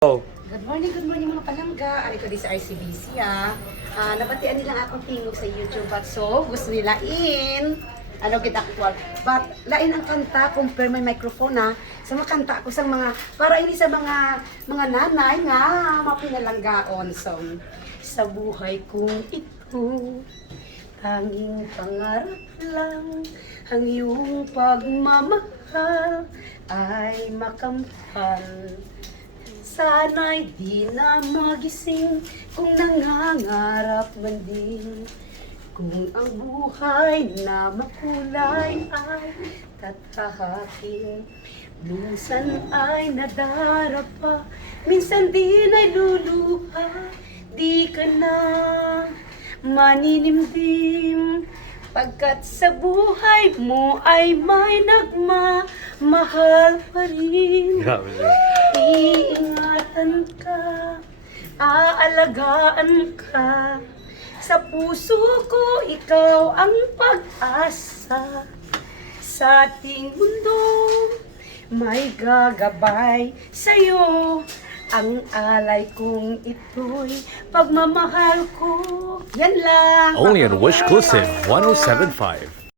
Oh. Good morning mga palangga. Ari ko di sa RCBC nabatian nila akong tingog sa YouTube but so gusto nila ano kita actual. But lain ang kanta compare may microphone sa mga kanta ko sa mga para ini sa mga nanay nga mapinalanggaon sa buhay kong ito. Tanging pangarap lang ang iyong pagmamahal ay makampal. Sana'y di na magising kung nangangarap man din. Kung ang buhay na makulay ay tatahakin. Minsan ay nadarapa, minsan din ay luluha. Di ka na maninimdim, pagkat sa buhay mo ay may nagmamahal pa rin. Iingatan ka, aalagaan ka. Sa puso ko, ikaw ang pag-asa. Sa ating mundo, may gagabay sa'yo. Ang alay kong ito'y pagmamahal ko. Yan lang. Only on Wish Exclusive 1075.